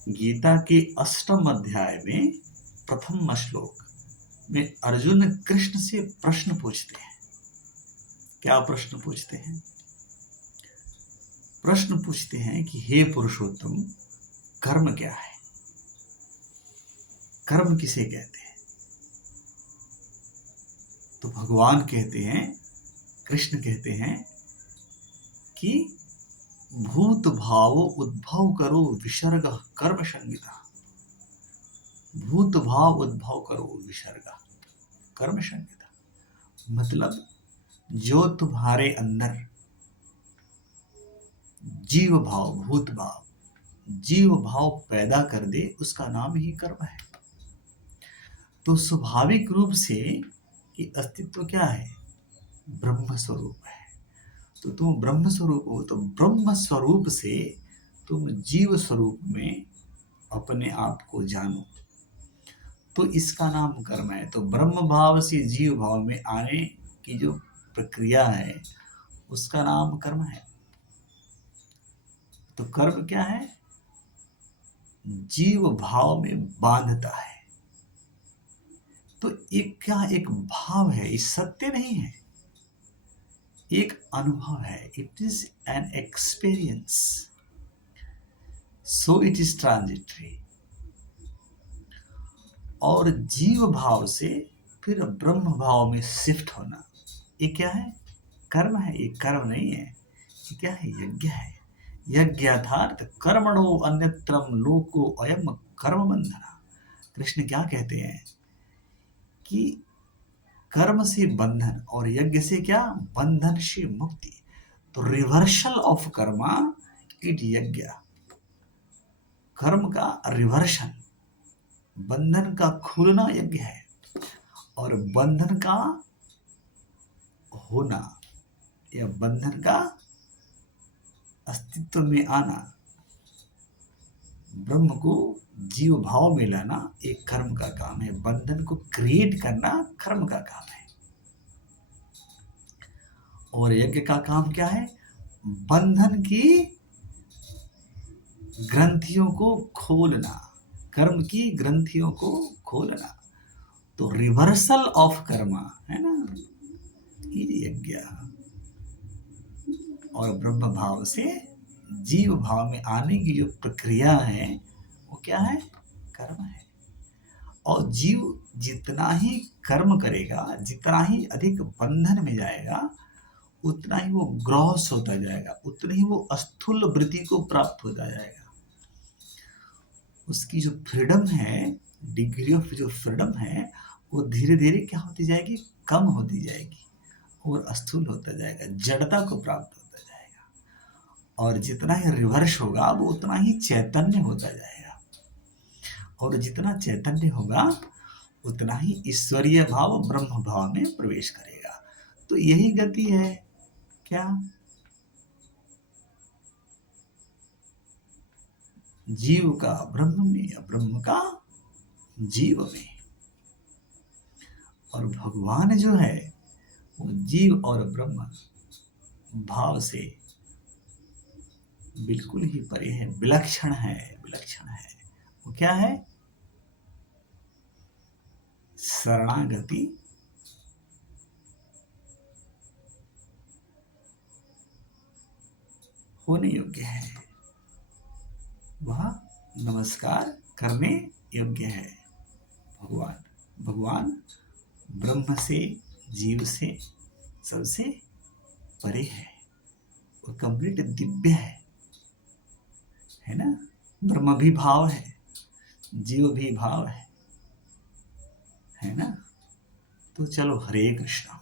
गीता के अष्टम अध्याय में प्रथम श्लोक में अर्जुन कृष्ण से प्रश्न पूछते हैं। क्या प्रश्न पूछते हैं? प्रश्न पूछते हैं कि हे पुरुषोत्तम, कर्म क्या है? कर्म किसे कहते हैं? तो भगवान कहते हैं, कृष्ण कहते हैं कि भूत भाव उद्भव करो विसर्ग कर्म संगीता। भूत भाव उद्भव करो विसर्ग कर्म संगीता, मतलब जो तुम्हारे अंदर जीव भाव, भूत भाव, जीव भाव पैदा कर दे, उसका नाम ही कर्म है। तो स्वाभाविक रूप से कि अस्तित्व क्या है? ब्रह्म स्वरूप है। तो तुम ब्रह्म स्वरूप हो, तो ब्रह्म स्वरूप से तुम जीव स्वरूप में अपने आप को जानो, तो इसका नाम कर्म है। तो ब्रह्म भाव से जीव भाव में आने की जो प्रक्रिया है, उसका नाम कर्म है। तो कर्म क्या है? जीव भाव में बांधता है। तो एक क्या, एक भाव है, ये सत्य नहीं है, एक अनुभव है। It is an experience, so it is transitory. और जीव भाव से फिर ब्रह्म भाव में शिफ्ट होना, ये क्या है? कर्म है। ये कर्म नहीं है, ये क्या है? यज्ञ है। यज्ञार्थात कर्मणो अन्यत्रम लोको अयम कर्म बंधना। कृष्ण क्या कहते हैं कि कर्म से बंधन और यज्ञ से क्या? बंधन से मुक्ति। तो रिवर्सल ऑफ कर्मा इट यज्ञ। कर्म का रिवर्सल, बंधन का खुलना यज्ञ है, और बंधन का होना या बंधन का अस्तित्व में आना, ब्रह्म को जीव भाव में लाना, एक कर्म का काम है। बंधन को क्रिएट करना कर्म का काम है। और यज्ञ का काम क्या है? बंधन की ग्रंथियों को खोलना, कर्म की ग्रंथियों को खोलना। तो रिवर्सल ऑफ कर्मा है ना, ये यज्ञ। और ब्रह्म भाव से जीव भाव में आने की जो प्रक्रिया है, वो क्या है? कर्म है। और जीव जितना ही कर्म करेगा, जितना ही अधिक बंधन में जाएगा, उतना ही वो ग्रॉस होता जाएगा, उतना ही वो स्थूल वृत्ति को प्राप्त होता जाएगा। उसकी जो फ्रीडम है, डिग्री ऑफ जो फ्रीडम है, वो धीरे धीरे क्या होती जाएगी? कम होती जाएगी और स्थूल होता जाएगा, जड़ता को प्राप्त होता जाएगा। और जितना ही रिवर्स होगा, वो उतना ही चैतन्य होता जाएगा। और जितना चैतन्य होगा, उतना ही ईश्वरीय भाव, ब्रह्म भाव में प्रवेश करेगा। तो यही गति है क्या? जीव का ब्रह्म में या ब्रह्म का जीव में। और भगवान जो है वो जीव और ब्रह्म भाव से बिल्कुल ही परे है, विलक्षण है, विलक्षण है। वो क्या है? शरणागति, होने योग्य है, वह नमस्कार करने योग्य है। भगवान, भगवान ब्रह्म से, जीव से सबसे परे है। वो कंप्लीट दिव्य है ना? ब्रह्म भी भाव है, जीव भी भाव है ना? तो चलो, हरे कृष्णा।